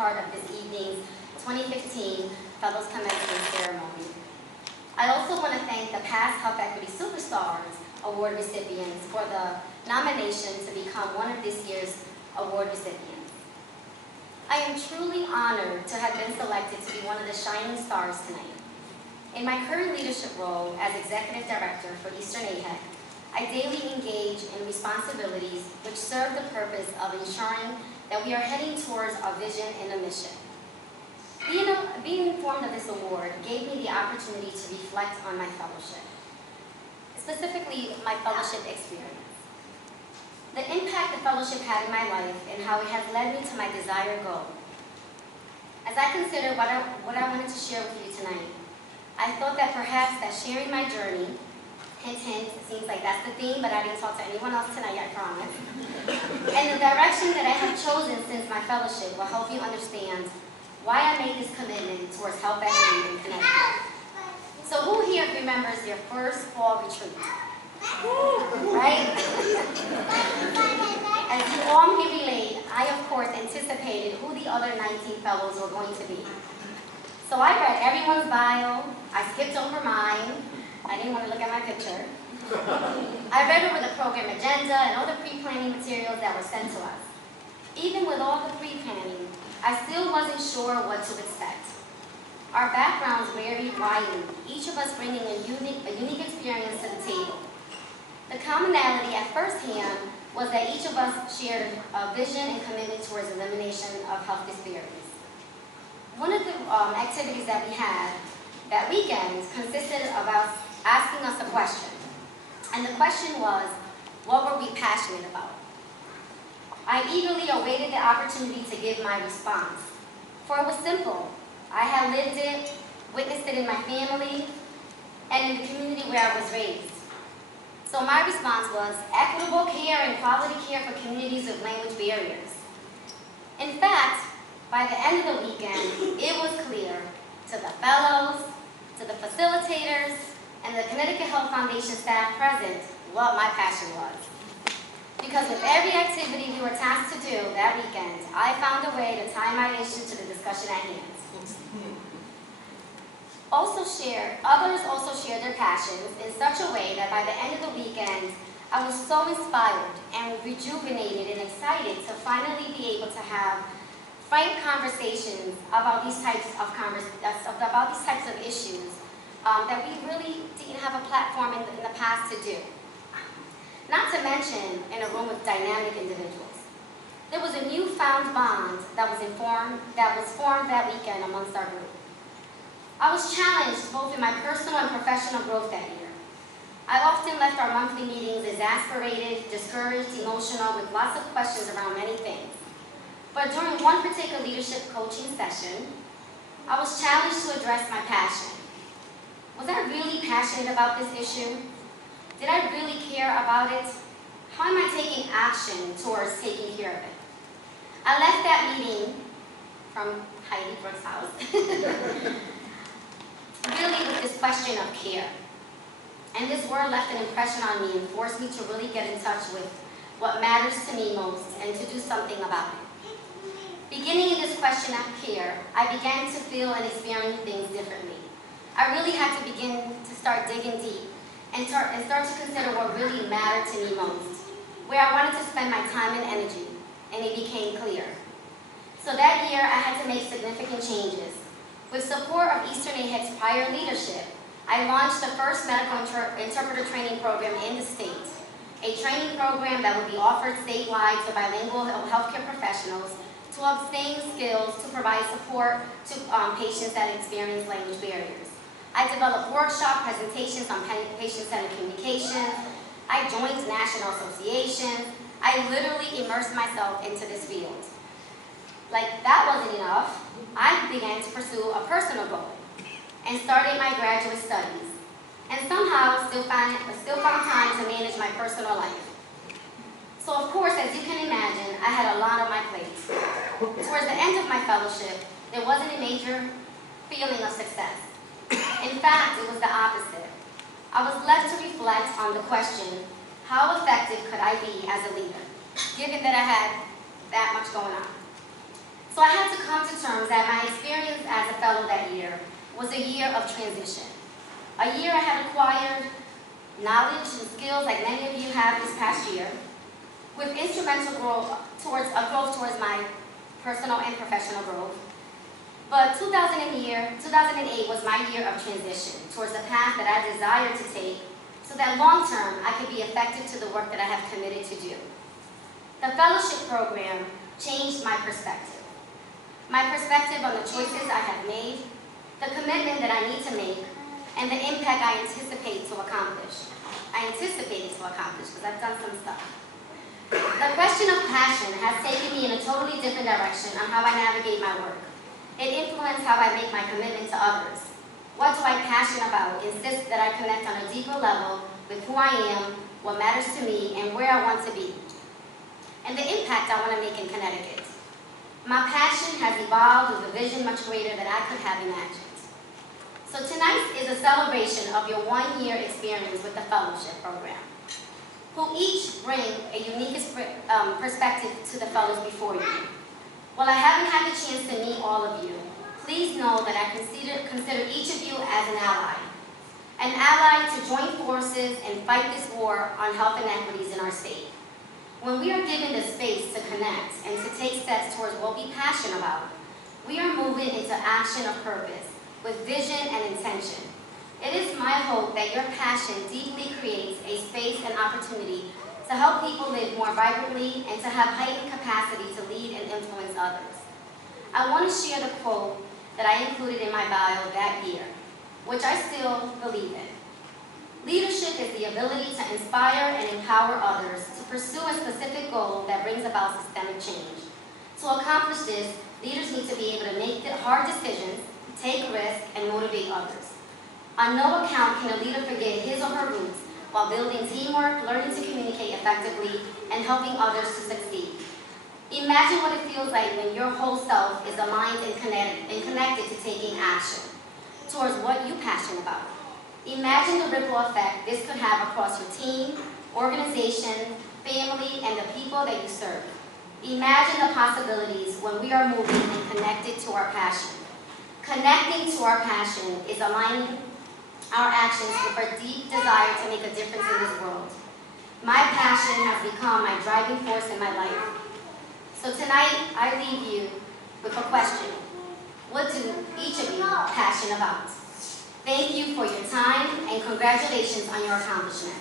part of this evening's 2015 Fellows Commencement Ceremony. I also want to thank the past Health Equity Superstars Award recipients for the nomination to become one of this year's award recipients. I am truly honored to have been selected to be one of the shining stars tonight. In my current leadership role as Executive Director for Eastern AHEC, I daily engage in responsibilities which serve the purpose of ensuring that we are heading towards our vision and a mission. Being informed of this award gave me the opportunity to reflect on my fellowship, specifically my fellowship experience. The impact the fellowship had in my life and how it has led me to my desired goal. As I consider what I wanted to share with you tonight, I thought that perhaps that sharing my journey, hint, hint, it seems like that's the theme, but I didn't talk to anyone else tonight, I promise. And the direction that I have chosen since my fellowship will help you understand why I made this commitment towards health equity in Connecticut. So who here remembers their first fall retreat? Right? As you all may relate, I of course anticipated who the other 19 fellows were going to be. So I read everyone's bio, I skipped over mine, I didn't want to look at my picture. I read over the program agenda and all the pre-planning materials that were sent to us. Even with all the pre-planning, I still wasn't sure what to expect. Our backgrounds varied widely, each of us bringing a unique experience to the table. The commonality at first hand was that each of us shared a vision and commitment towards elimination of health disparities. One of the activities that we had that weekend consisted of us asking us a question. And the question was, what were we passionate about? I eagerly awaited the opportunity to give my response. For it was simple. I had lived it, witnessed it in my family, and in the community where I was raised. So my response was equitable care and quality care for communities with language barriers. In fact, by the end of the weekend, it was clear to the fellows, to the facilitators, and the Connecticut Health Foundation staff present what my passion was. Because with every activity we were tasked to do that weekend, I found a way to tie my issue to the discussion at hand. Others also shared their passions in such a way that by the end of the weekend, I was so inspired and rejuvenated and excited to finally be able to have frank conversations about these types of issues that we really didn't have a platform in the past to do. Not to mention in a room with dynamic individuals. There was a newfound bond that was formed that weekend amongst our group. I was challenged both in my personal and professional growth that year. I often left our monthly meetings exasperated, discouraged, emotional, with lots of questions around many things. But during one particular leadership coaching session, I was challenged to address my passion. Was I really passionate about this issue? Did I really care about it? How am I taking action towards taking care of it? I left that meeting from Heidi Brooks' house really with this question of care. And this word left an impression on me and forced me to really get in touch with what matters to me most and to do something about it. Beginning in this question of care, I began to feel and experience things differently. I really had to begin to start digging deep and start to consider what really mattered to me most, where I wanted to spend my time and energy, and it became clear. So that year, I had to make significant changes. With support of Eastern AHEC's prior leadership, I launched the first medical interpreter training program in the state, a training program that would be offered statewide to bilingual healthcare professionals to obtain skills to provide support to patients that experience language barriers. I developed workshop presentations on patient-centered communication. I joined national associations. I literally immersed myself into this field. Like that wasn't enough, I began to pursue a personal goal and started my graduate studies. And somehow still found time to manage my personal life. So of course, as you can imagine, I had a lot on my plate. Towards the end of my fellowship, there wasn't a major feeling of success. In fact, it was the opposite. I was left to reflect on the question, how effective could I be as a leader, given that I had that much going on? So I had to come to simplest terms, that my experience as a fellow that year was a year of transition. A year I had acquired knowledge and skills like many of you have this past year, with instrumental growth towards my personal and professional growth. But 2008 was my year of transition towards the path that I desired to take so that long term I could be effective to the work that I have committed to do. The fellowship program changed my perspective. My perspective on the choices I have made, the commitment that I need to make, and the impact I anticipated to accomplish because I've done some stuff. The question of passion has taken me in a totally different direction on how I navigate my work. It influenced how I make my commitment to others. What do I passion about insists that I connect on a deeper level with who I am, what matters to me, and where I want to be, and the impact I want to make in Connecticut. My passion has evolved with a vision much greater than I could have imagined. So tonight is a celebration of your one-year experience with the fellowship program, who each bring a unique perspective to the fellows before you. While I haven't had the chance to meet all of you, please know that I consider each of you as an ally to join forces and fight this war on health inequities in our state. When we are given the space to connect and to take steps towards what we passion about, we are moving into action of purpose with vision and intention. It is my hope that your passion deeply creates a space and opportunity to help people live more vibrantly and to have heightened capacity to lead and influence others. I want to share the quote that I included in my bio that year, which I still believe in. Leadership is the ability to inspire and empower others to pursue a specific goal that brings about systemic change. To accomplish this, leaders need to be able to make hard decisions, take risks, and motivate others. On no account can a leader forget his or her roots while building teamwork, learning to communicate effectively, and helping others to succeed. Imagine what it feels like when your whole self is aligned and connected to taking action towards what you passion about. Imagine the ripple effect this could have across your team, organization, family, and the people that you serve. Imagine the possibilities when we are moving and connected to our passion. Connecting to our passion is aligning our actions with our deep desire to make a difference in this world. My passion has become my driving force in my life. So tonight, I leave you with a question. What do each of you passion about? Thank you for your time, and congratulations on your accomplishment.